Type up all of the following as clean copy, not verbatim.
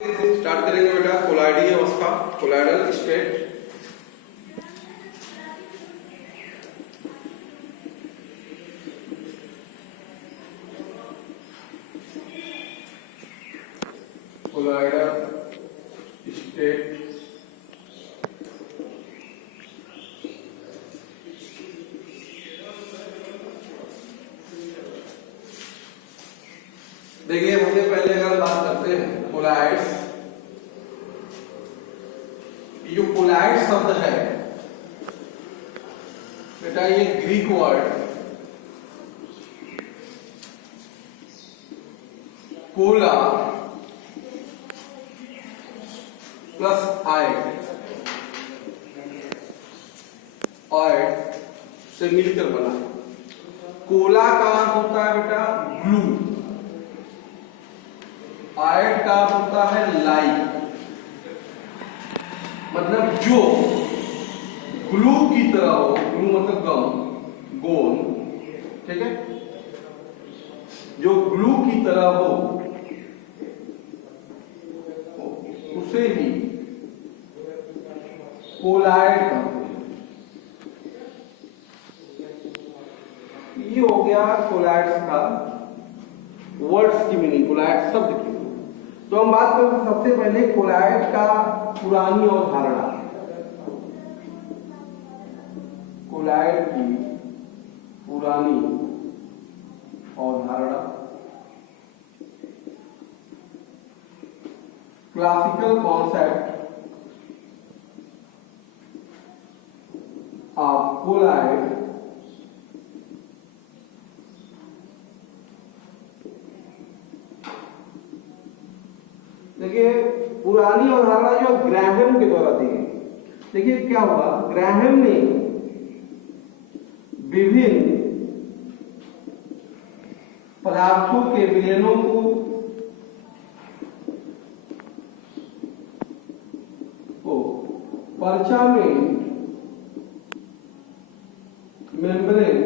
Start करेंगे बेटा कोलाइडीय अवस्था, कोलाइडल स्टेट। कोलाइडल स्टेट देखिए, सबसे पहले अगर बात करते हैं कोलाइड्स, जो कोलाइड शब्द है बेटा, ये ग्रीक वर्ड कोला प्लस आइड से मिलकर बना। कोला का अर्थ होता है बेटा ग्लू, आयड का अर्थ होता है लाइक, मतलब जो ग्लू की तरह हो, ग्लू मतलब गम, गोंद, ठीक है, जो ग्लू की तरह हो उसे ही कोलाइड कहते हैं। ये हो गया कोलाइड्स का वर्ड्स की मीनिंग, कोलाइड शब्द की। तो हम बात करें सबसे पहले कोलाइड का पुरानी अवधारणा, कोलाइड की पुरानी अवधारणा, क्लासिकल कॉन्सेप्ट ऑफ कोलाइड देखिए, पुरानी अवधारणा जो ग्राहम के द्वारा दी गई। देखिए क्या हुआ, ग्राहम ने विभिन्न पदार्थों के विलयनों को पर्चा में मेम्ब्रेन,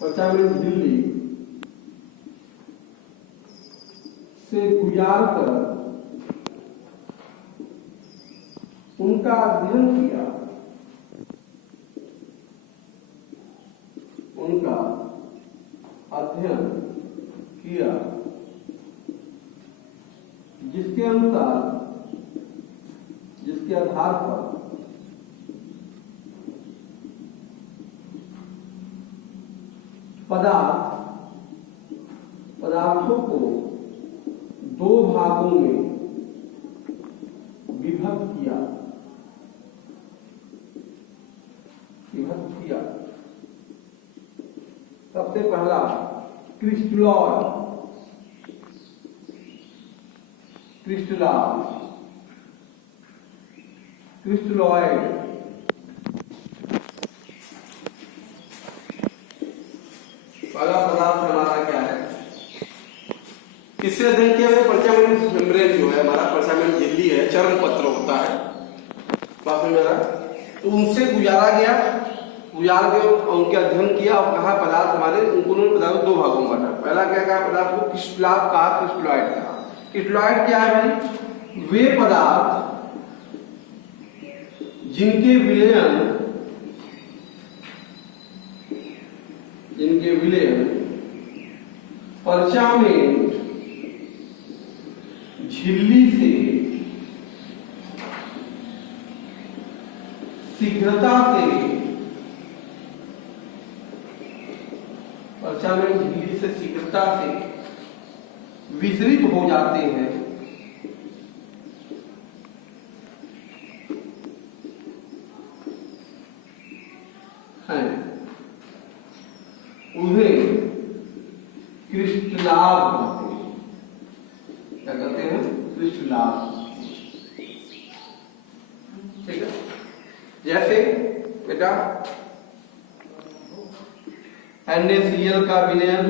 पर्चा में झिल्ली से गुजार कर उनका अध्ययन किया, उनका अध्ययन किया, जिसके अनुसार, जिसके आधार पर पदार्थों को दो भागों में विभक्त किया, सबसे पहला क्रिस्टलॉइड, पहला पदार्थ हमारा क्या है, इससे अध्ययन किया है पर्चामेंट मेम्ब्रेन, जो है हमारा पर्चामेंट झिल्ली है, चर्म पत्र होता है क्लास में मेरा, तो उनसे गुजारा गया, गुजार के उनके अध्ययन किया और कहा पदार्थ हमारे, उनको पदार्थ दो भागों में बांटा। पहला क्या कहा, पदार्थ को क्रिस्टलाप कहा, क्रिस्टलॉइड कहा। क्रिस्टलॉइड क्या है भाई, वे पदार्थ जिनके विलयन पर्चामेंट झिल्ली से शीघ्रता से, पर्चामेंट झिल्ली से शीघ्रता से विसरित हो जाते हैं, उन्हें क्रिस्टलाभ कहते हैं। क्या कहते हैं, क्रिस्टलाभ, ठीक है। जैसे बेटा NaCl का विलयन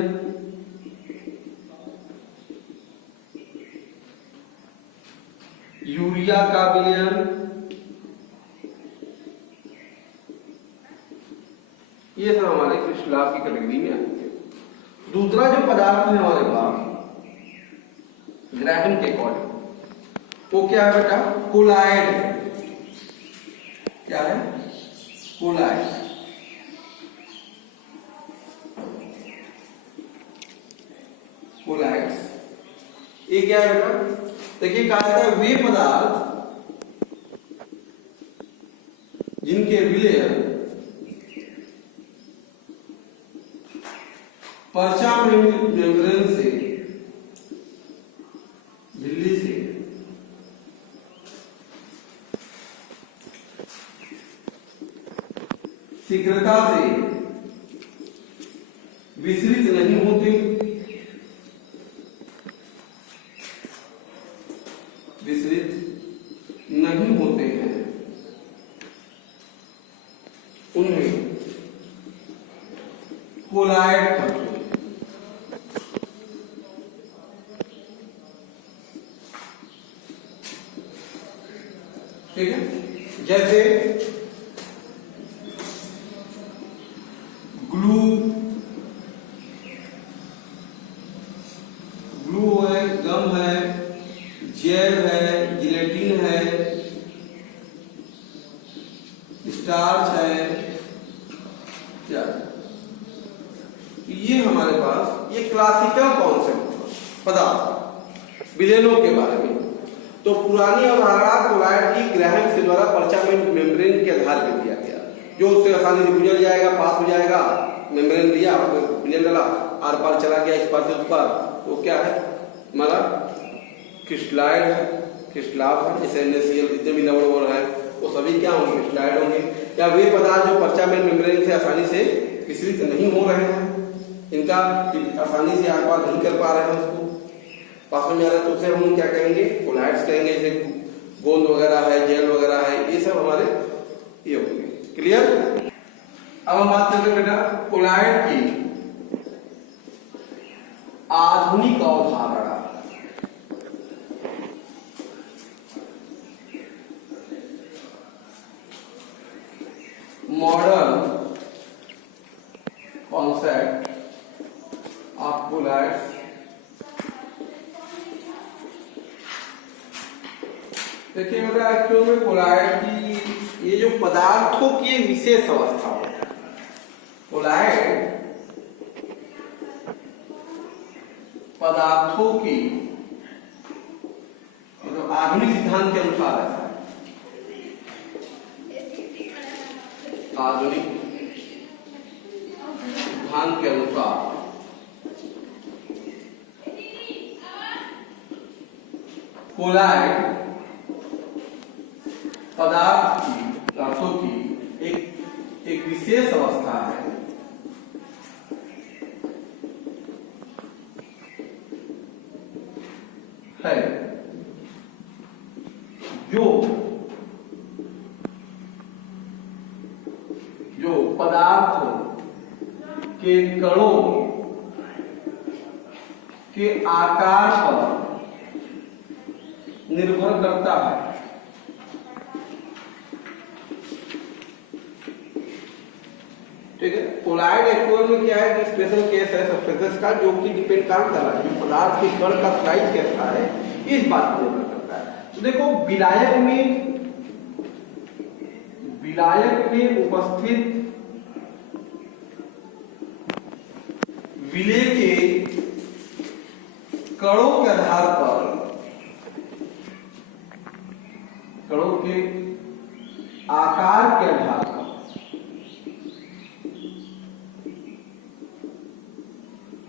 यूरिया का विलयन, ये सब हमारे क्रिस्टलाभ की कैटेगरी में आते हैं। दूसरा जो पदार्थ है हमारे पास ग्राफिन के अकॉर्डिंग। वो क्या है बेटा? कोलाइड। क्या है? कोलाइड। कोलाइड्स ये क्या है बेटा? देखिए कहा जाता है वे पदार्थ जिनके विलय पर्चा मेम्ब्रेन से, झिल्ली से शीघ्रता से विसरित नहीं होते, विसरित नहीं होते हैं, उन्हें कोलाइड कहते हैं। ठीक है? जैसे ग्लू, ग्लू है, गम है, जेल है, जिलेटिन है, स्टार्च है, क्या ये हमारे पास ये क्लासिकल कॉन्सेप्ट पदार्थ विलेनों के बारे में। तो पुरानी अवधारणा कोलाइड की ग्राहम के द्वारा पर्चा मेम्ब्रेन के आधार पर दिया गया, जो उससे आसानी से गुजर जाएगा, पास हो जाएगा। मेम्ब्रेन दिया, विलेन डाला, आर पार चला गया, इस पार से उस पार। तो क्या है हमारा? क्रिस्टलाइड है, क्रिस्टलाव है। जैसे NaCl जितने भी लवण वण है वो सभी क्या होंगे? क्रिस्टलाइड होंगे। या वे पदार्थ जो पर्चा मेम्ब्रेन से आसानी से विसरित नहीं हो रहे हैं, इनका आसानी से आर पार नहीं कर पा रहे हैं, उसको पास में जा रहे हैं, तो उसे हम क्या कहेंगे? कोलाइड्स कहेंगे। जैसे गोंद वगैरह है, जेल वगैरह है, ये सब हमारे ये होंगे। क्लियर? अब हम बात करते हैं बेटा कोलाइड की आधुनिक अवधारणा। Modern concept of colloids. देखिए बेटा एक्चुअल में कोलाइड की ये जो पदार्थों की विशेष अवस्था होता है। कोलाइड पदार्थों की मतलब आधुनिक सिद्धांत के अनुसार ऐसा है, आधुनिक सिद्धांत के अनुसार कोलाइड पदार्थों की एक विशेष अवस्था है जो पदार्थ के कणों के आकार पर निर्भर करता है। ठीक है? कोलाइड एक्चुअल में क्या है कि स्पेशल केस है सबस्टेंस का, जो कि डिपेंड करता है पदार्थ के कण का साइज कैसा है, इस बात पर निर्भर करता है। तो देखो विलायक में उपस्थित विलेय के कणों के आधार पर, कणों के आकार के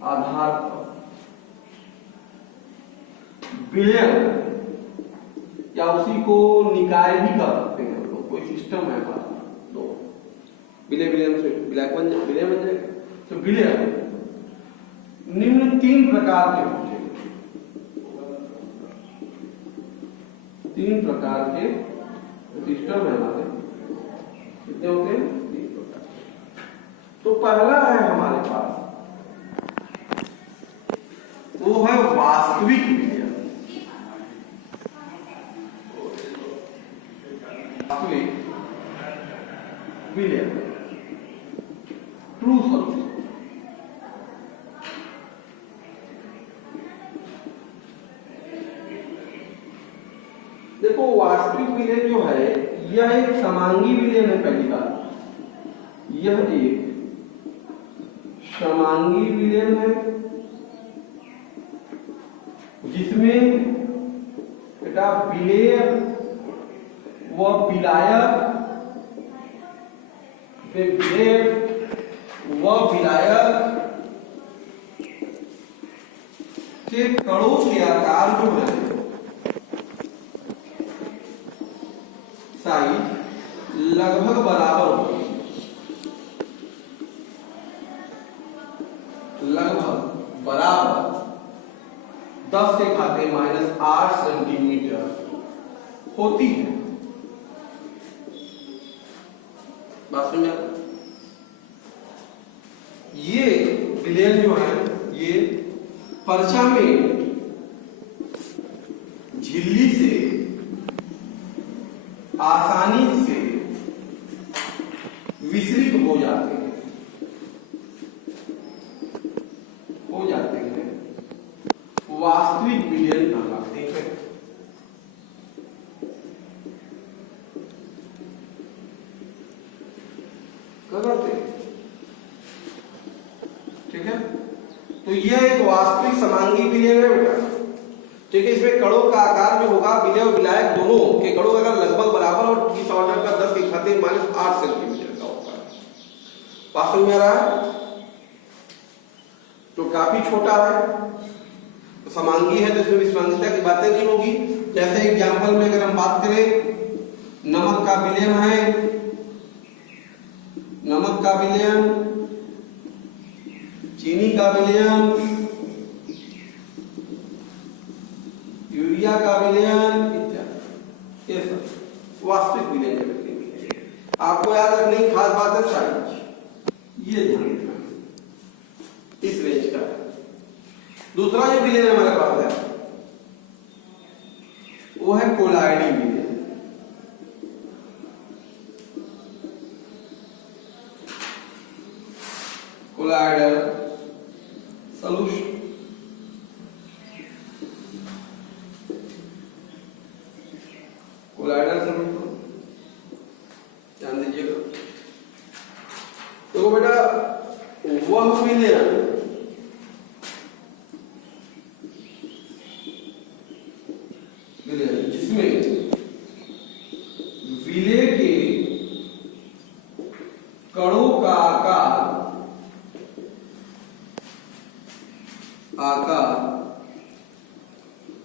आधार पर विलय या उसी को निकाय भी कर सकते हैं हम लोग। कोई सिस्टम है हमारा, तो विलय बन जाएगा। तो विलय निम्न 3 प्रकार के होते हैं, 3 प्रकार के सिस्टम है हमारे। कितने होते हैं? 3 प्रकार। तो पहला है हमारे पास, वो है वास्तविक विलय। वास्तविक विलय, ट्रू सॉल्यूशन। देखो वास्तविक विलयन जो है यह एक समांगी विलयन है। पहली बात, यह एक समांगी विलयन है जिसमें बेटा विलेय व विलायक विलेय व विलायक के कणों के आकार जो है साइज लगभग बराबर होगी, लगभग बराबर 10 के घाते -8 सेंटीमीटर होती है। बात समझ में? ये विलयन जो है ये पर्चा में झिल्ली से आसानी से विसरित हो जाते हैं, वास्तविक विलयन कहलाते हैं। ठीक है, तो यह एक वास्तविक समांगी विलयन है बेटा। ठीक है, इसमें कणों का आकार जो होगा विलेय और विलायक दोनों के कणों का आकार लगभग बराबर और इस ऑर्डर का 10 के घाते -8 सेंटीमीटर का होगा। बात समझ में आ रहा है? तो काफी छोटा है, तो समांगी है तो इसमें विसमांगिता की बातें नहीं होगी। जैसे एग्जाम्पल में अगर हम बात करें, नमक का विलयन है, नमक का विलयन, चीनी का विलयन, यूरिया का विलयन इत्यादि, ये सब वास्तविक विलयन है। आपको याद रखने की खास बात है साइज, ये ध्यान रखना, इस रेंज का। दूसरा जो विलयन हमारे पास है वो है कोलाइडी विलयन। कोलाइडल सॉल्यूशन, कोलाइडल सॉल्यूशन ध्यान दीजिएगा। तो बेटा वह विलयन जिसमें विलेय के कणों का आकार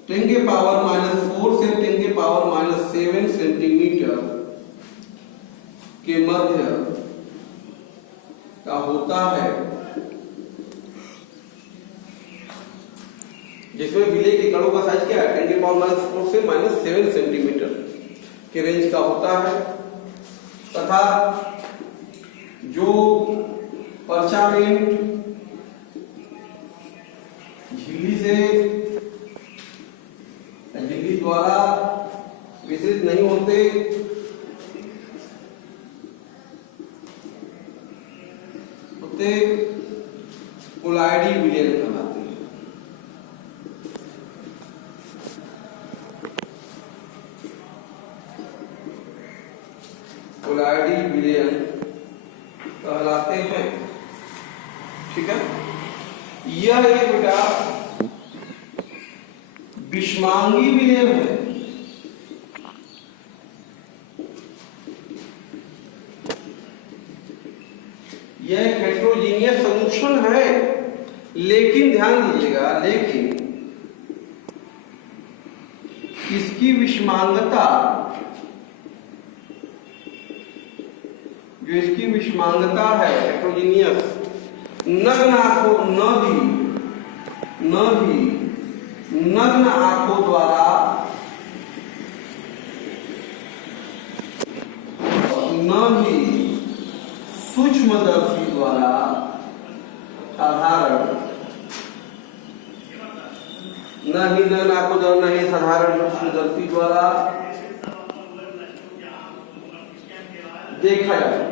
10 के पावर -4 से 10 के पावर -7 सेंटीमीटर के मध्य का होता है, जिसमें विलेय के कणों का साइज क्या है 10 के पावर -4 से -7 सेंटीमीटर के रेंज का होता है, तथा जो परचामेंट झिल्ली द्वारा विसरित नहीं होते, कोलाइडी विलयन कहलाते हैं। कोलाइडी विलयन कहलाते हैं। ठीक है, यह एक बेटा विषमांगी विलयन है। यह एक हेटेरोजीनियस सॉल्यूशन है, लेकिन ध्यान दीजिएगा, लेकिन इसकी विषमांगता, जो इसकी विषमांगता है हेटेरोजीनियस, नग्न आंखों द्वारा न ही सूक्ष्मदर्शी द्वारा साधारण, न ही नग्न आंखों द्वारा, न ही साधारण सूक्ष्मदर्शी द्वारा देखा जा सकता।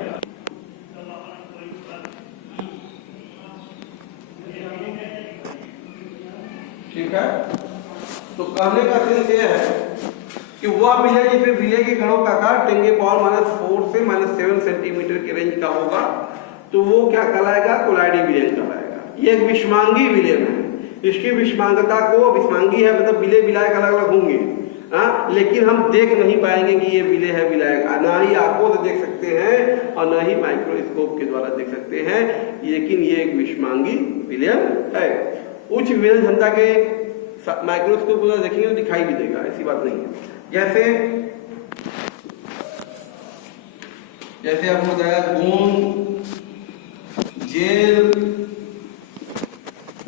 ठीक है, तो कहने का सेंस यह है कि वह विलय जिसमें विलय के कणों का आकार 10 के पावर -4 से -7 सेंटीमीटर के रेंज का होगा, तो वो क्या कहलाएगा? कोलाइडी विलयन कहलाएगा। ये एक विषमांगी विलयन है। इसकी विषमांगता को, विषमांगी है मतलब विलय विलायक अलग अलग होंगे, लेकिन हम देख नहीं पाएंगे कि ये विलय है विलायक, ना ही आंखों से देख सकते हैं और ना ही माइक्रोस्कोप के द्वारा देख सकते हैं, लेकिन ये एक विषमांगी विलयन है। उच्च विलयन क्षमता के माइक्रोस्कोप द्वारा देखेंगे तो दिखाई भी देगा, ऐसी बात नहीं है। जैसे आपको बताया गोंद, जेल,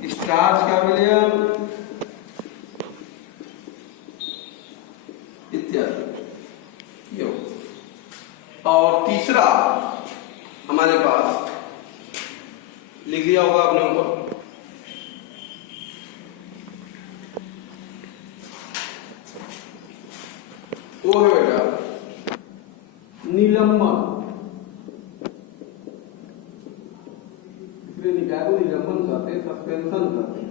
स्टार्च का विलयन इत्यादि। और तीसरा हमारे पास लिख दिया होगा आपने ऊपर, वो है बेटा निलंबन। इसलिए निकाय को निलंबन कहते हैं, सस्पेंशन कहते हैं।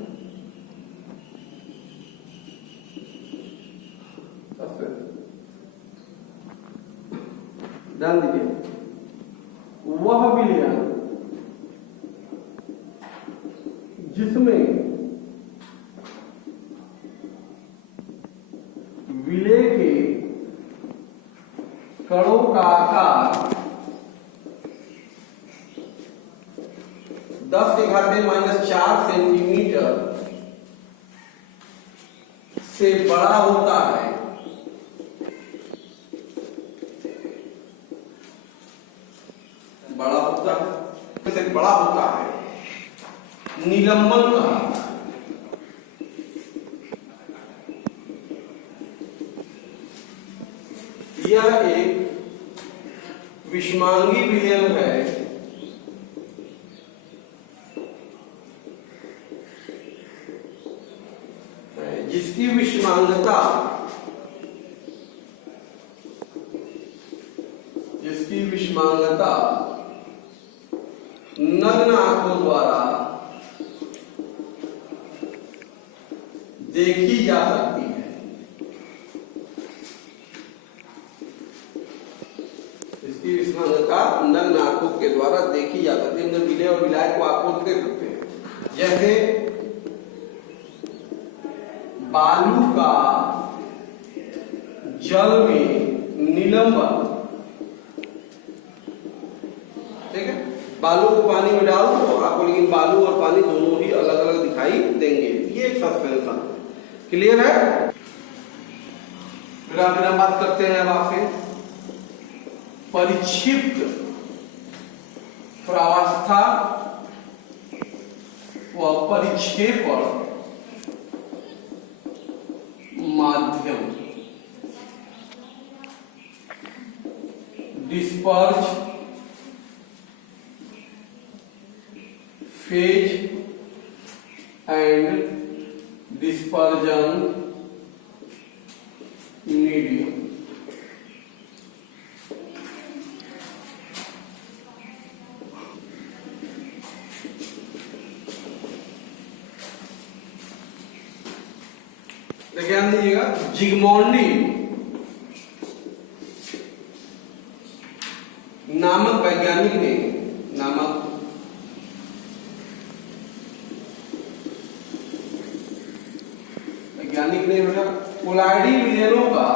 ध्यान दीजिए, वह विलयन जिसमें विलय के कणों का आकार 10 के घाते -4 सेंटीमीटर से बड़ा होता है, बड़ा होता है, निलंबन कहलाता है। यह एक विषमांगी विलयन है जिसकी विषमांगता नग्न आंखों द्वारा देखी जा सकती है। इसकी विषमांगता नग्न आंखों के द्वारा देखी जा सकती है। विलय और विलायक को आंखों से देख सकते हैं। जैसे बालू का जल में निलंबन, ठीक है, बालू को पानी में डाल दो आपको, लेकिन बालू और पानी दोनों ही अलग अलग दिखाई देंगे। ये एक सस्पेंशन। क्लियर है? फिर हम बात करते हैं अब आपसे परिक्षिप्त प्रावस्था व परिक्षेपण माध्यम, disperse phase and dispersion medium. ध्यान दीजिएगा, जिग्मोंडी नामक वैज्ञानिक ने बेटा कोलाइडी विलयनों का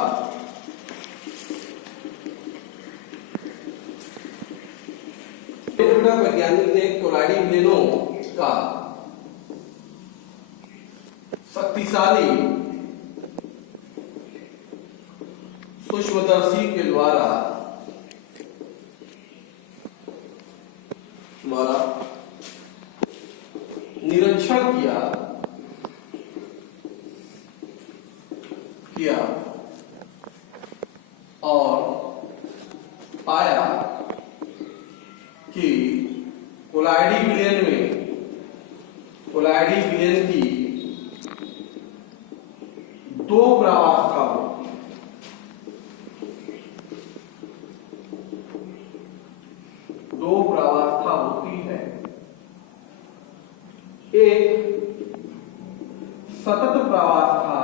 वैज्ञानिक ने कोलाइडी विलयनों का शक्तिशाली सूक्ष्मदर्शी के द्वारा निरीक्षण किया और पाया कि कोलाइडी विलयन की दो प्रावस्था होती है। दो प्रावस्था होती है, एक सतत प्रावस्था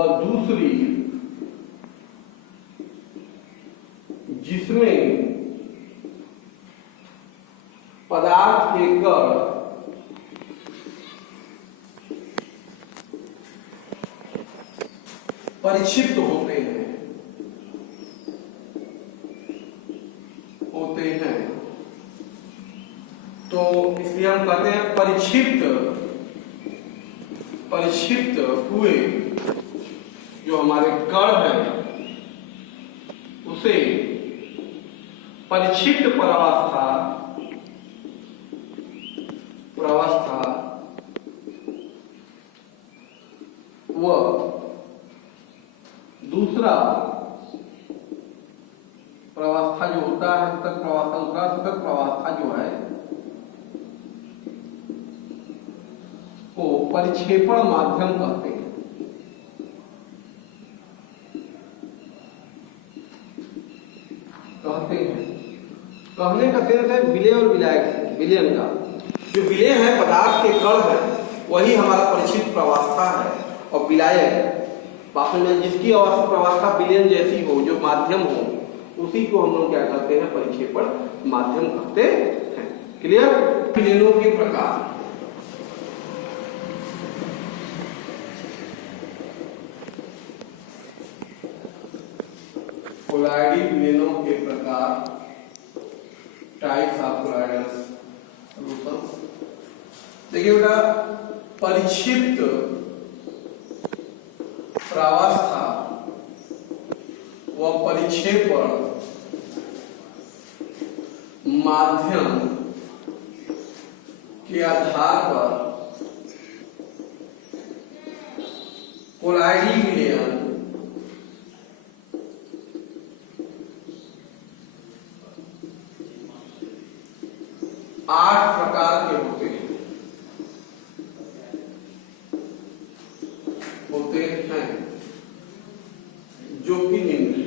व दूसरी जिसमें पदार्थ के कण परिक्षिप्त होते हैं तो इसलिए हम कहते हैं परिक्षिप्त हुए जो हमारे कण है उसे परिक्षिप्त परावस्था व दूसरा प्रवस्था जो होता है सतत प्रवस्था जो है को परिक्षेपण माध्यम कहते हैं। कहने का सेंस है विलय और विलायक, विलयन का। जो विलय है पदार्थ के कण है वही हमारा परिचित प्रवस्था है, और विलायक बाकी में जिसकी प्रवस्था विलयन जैसी हो, जो माध्यम हो, उसी को हम लोग क्या कहते हैं, परिक्षेपण माध्यम कहते हैं। क्लियर? विलयनों के प्रकार। कोलाइडी विलयनों के प्रकार, टाइप्स ऑफ कोलाइडल सॉल्यूशंस। देखिए बेटा, परिक्षिप्त प्रावस्था व परिक्षेपण माध्यम के आधार पर कोलाइडी विलयन आठ प्रकार के होते हैं जो कि निम्न है।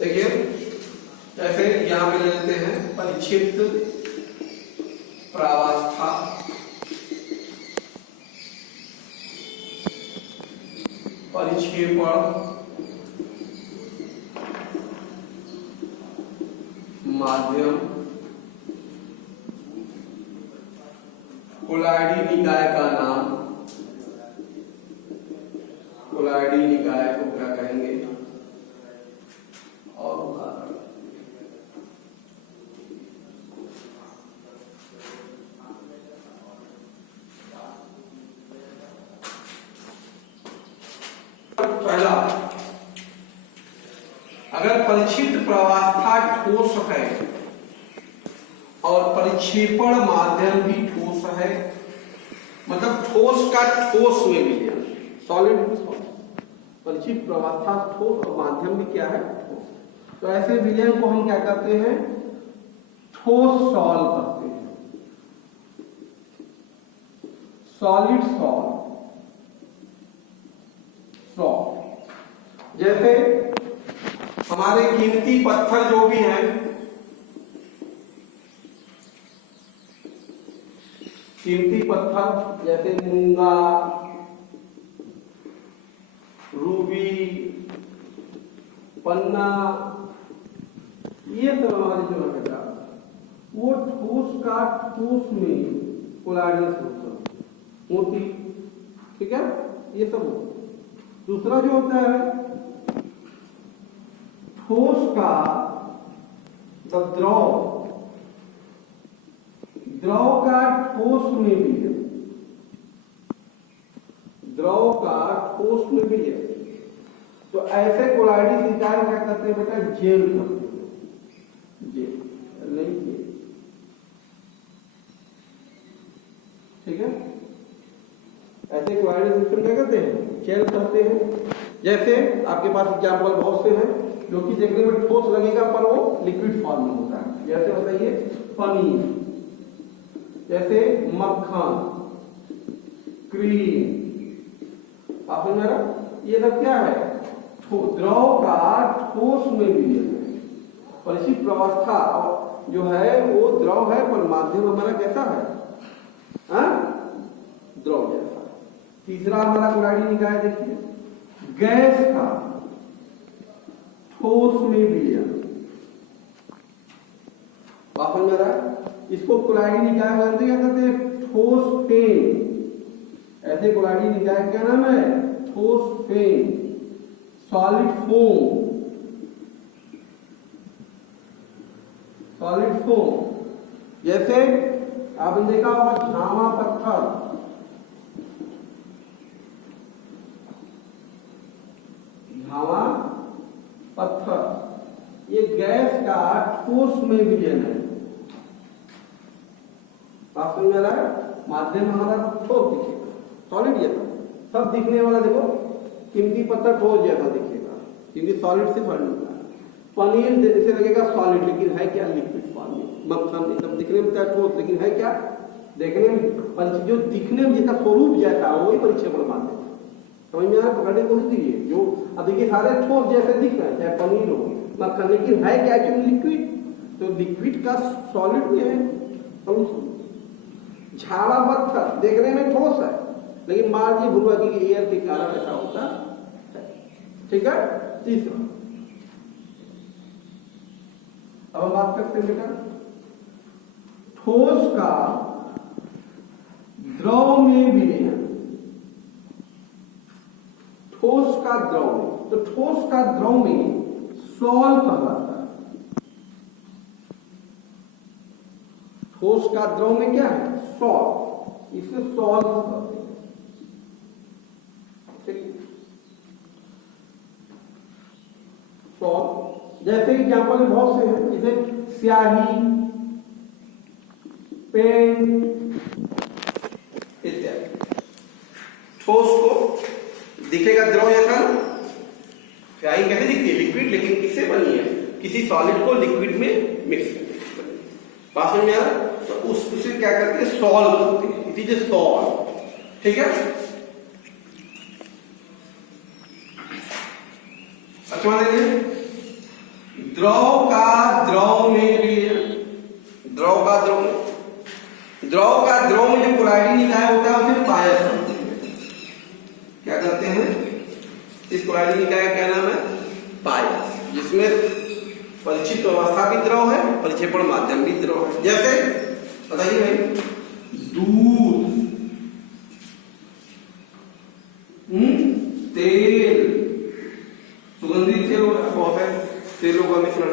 देखिए ऐसे यहां पे ले लेते हैं परिक्षिप्त प्रावस्था, परिक्षेपण माध्यम, कोलाइडी निकाय का नाम, कोलाइडी निकाय को क्या कहेंगे, और उदाहरण। पहला, अगर परिक्षिप्त प्रावस्था ठोस है और परिक्षेपण माध्यम भी ठोस है, मतलब ठोस का ठोस में विलयन, सॉलिड परिक्षिप्त प्रावस्था ठोस और माध्यम भी क्या है, ठोस। तो ऐसे विलयन को हम क्या करते हैं, ठोस सॉल कहते हैं, सॉलिड सॉल। जैसे हमारे कीमती पत्थर जो भी हैं, कीमती पत्थर जैसे मूंगा, रूबी, पन्ना, ये सब हमारे जो है बेटा वो ठोस का ठोस में कोलाइडल सॉल्यूशन, मोती, ठीक है, ये सब हो। दूसरा जो होता है ठोस का द्रव, द्रव का ठोस में विलयन, द्रव का ठोस में विलयन। तो ऐसे कोलाइडी निकाय क्या करते हैं बेटा, जेल करते हैं, जेल नहीं जेल, ठीक है। ऐसे कोलाइडी सिस्टम क्या करते हैं, जेल करते हैं। जैसे आपके पास एग्जाम्पल बहुत से हैं जो कि देखने में ठोस लगेगा पर वो लिक्विड फॉर्म में होता है। जैसे बताइए पनीर, जैसे मक्खन, क्रीम, आप मेरा ये सब क्या है, द्रव का ठोस में विलयन है। परिक्षिप्त प्रावस्था जो है वो द्रव है पर माध्यम हमारा कैसा है, हाँ, द्रव जैसा। तीसरा हमारा कोलाइडी निकाय देखिए, गैस का ठोस में विलयन। बात समझ रहा है? इसको कोलाइडी निकाय बोलते क्या कहते हैं? ठोस फेन। ऐसे कोलाइडी निकाय क्या नाम है? ठोस फेन, सॉलिड फोम, सॉलिड फोम। जैसे आपने देखा होगा झामा पत्थर, झामा पत्थर, ये गैस का ठोस में विलयन है। आप समझ रहा है? माध्यम हमारा ठोस दिखेगा, सॉलिड जैसा। सब दिखने वाला देखो कीमती पत्थर ठोस जैसा दिखेगा, क्योंकि सॉलिड से सॉलिड होता है। पनीर से लगेगा सॉलिड, लेकिन है क्या? लिक्विड फॉर्म में। मक्खन ये सब दिखने में ठोस, लेकिन है क्या? देखने में जो दिखने में जैसा स्वरूप जैसा वही परिक्षेपण माध्यम। समझ में आया? पकड़ने को नहीं दीजिए। जो अब देखिए सारे ठोस जैसे दिख रहे हैं, चाहे पनीर हो मक्खन, लेकिन है क्या? क्योंकि लिक्विड, तो लिक्विड का सॉलिड में है। झाड़ा पत्थर देखने में ठोस है, लेकिन मान लीजिए भूलवा की एयर के कारण ऐसा होता है। ठीक है। तीसरा अब हम बात करते हैं बेटा ठोस का द्रव में विलयन। ठोस का द्रव में, तो ठोस का द्रव में सॉल कहलाता है। ठोस का द्रव में क्या है? सॉल, इसे सॉल कहते हैं। ठीक, सॉल। जैसे एग्जाम्पल में बहुत से हैं, जैसे स्याही, पेन इत्यादि। ठोस को दिखेगा द्रव जैसा। स्याही कैसे दिखती है? लिक्विड, लेकिन किससे बनी है? किसी सॉलिड को लिक्विड में मिक्स करके। बात समझ में आ रहा है? तो उसे क्या करते हैं? सॉल्व करते हैं। It is A solve. ठीक है। अच्छा देखिए, द्रव का द्रव में विलयन। द्रव का द्रव में, द्रव का द्रव में जो कोलाइडी निकाय होता है उसे पायस कहते हैं। क्या कहते हैं? इस कोलाइडी निकाय का क्या नाम है? पायस, जिसमें परिचित अवस्था भी द्रव है, परिक्षेपण माध्यम भी द्रव है। जैसे बताइए भाई, दूध, तेल, सुगंधित तेल बहुत है, तेलों का मिश्रण,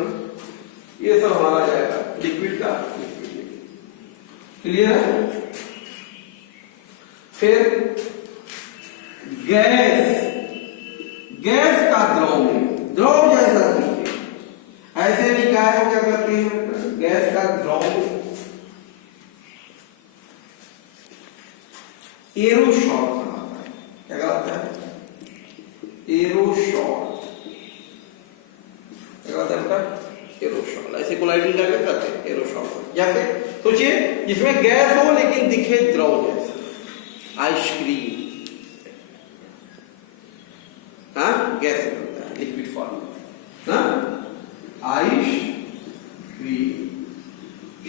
ये सब हमारा जाएगा लिक्विड का। क्लियर है? फिर गैस, गैस का द्रव में, द्रव जैसा दिखे ऐसे निकाय को क्या करते हैं? गैस का द्रव में एरोसॉल कहलाता है। क्या कहलाता है? एरोसॉल। क्या कहलाता है बेटा? एरोसॉल। ऐसे कोलाइडी क्या कहते हैं? एरोसॉल। जैसे सोचिए जिसमें गैस हो लेकिन दिखे द्रव जैसा। आइसक्रीम, हाँ, गैस बनता है लिक्विड फॉर्म में। हाँ, आइस क्रीम,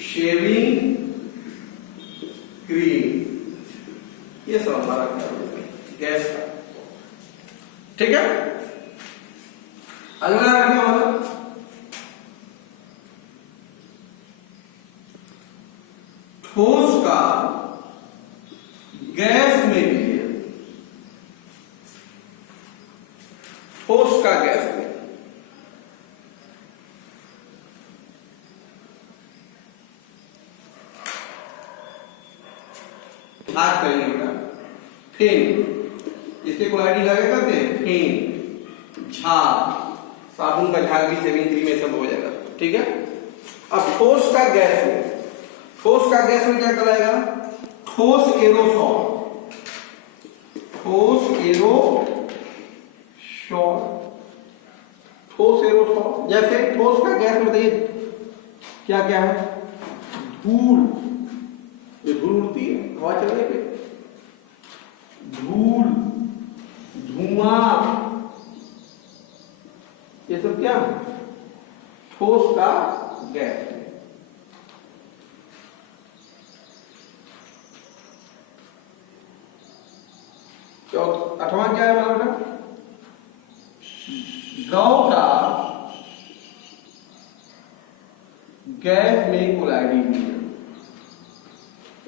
शेविंग क्रीम, ये सब हमारा गैस का। ठीक है। अगला क्या हमारा? ठोस का गैस में विलयन। ठोस का गैस में, बात करेंगे बेटा फेन। इसके कोलाइडी लगे करते हैं फेन, झाग, साबुन का झाग भी शेविंग क्रीम में सब हो जाएगा। ठीक है। अब ठोस का गैस में, ठोस का गैस में क्या कराएगा? ठोस एरोसॉल, ठोस एरोसॉल, ठोस एरोसॉल। जैसे ठोस का गैस में बताइए क्या क्या है? धूल, ये धूल उड़ती है हवा चलने पे, धूल, धुआं, ये सब क्या है? ठोस का गैस है। आठवां क्या है हमारा बेटा? द्रव का गैस में कोलाइडिंग मीडियम।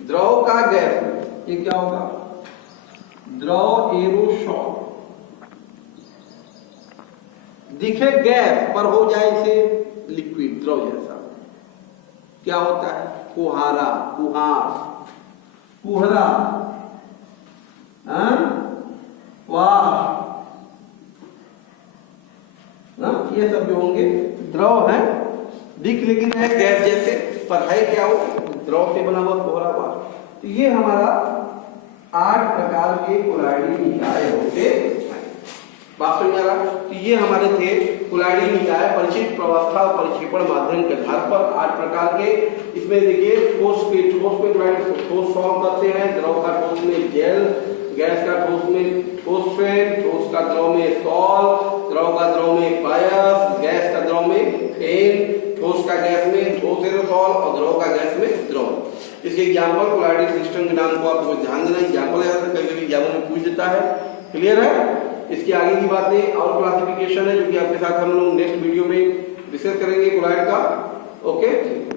द्रव का गैस में, ये क्या होगा? द्रव एरोसॉल। दिखे गैस पर हो जाए इसे लिक्विड, द्रव जैसा, क्या होता है? कुहारा, कुहास, कुहरा, वाष्प, ये सब जो होंगे द्रव है, दिख लेकिन है गैस जैसे, पर है क्या? वो द्रव से बना हुआ कोहरा वाष्प। तो ये हमारा 8 प्रकार के कोलाइडिंग निकाय होते हैं। बात समझ आ रहा? तो ये हमारे थे कोलाइडिंग निकाय परिचित प्रवस्था और परिक्षेपण माध्यम के आधार पर 8 प्रकार के। इसमें देखिए ठोस पे ठोस फॉर्म करते हैं, द्रव का ठोस में जेल, गैस का ठोस में ठोस का द्रव में सॉल, द्रव का द्रव में पायस, गैस का द्रव में फेन, ठोस का गैस में ठोस एरोसॉल और द्रव का गैस में द्रव। इसके एग्जांपल कोलाइडिंग सिस्टम के नाम को आपको ध्यान देना, एग्जांपल याद रखना, कभी एग्जाम में पूछ देता है। क्लियर है? इसके आगे की बातें और क्लासिफिकेशन है जो कि आपके साथ हम लोग नेक्स्ट वीडियो में डिस्कस करेंगे कोलाइड का। ओके।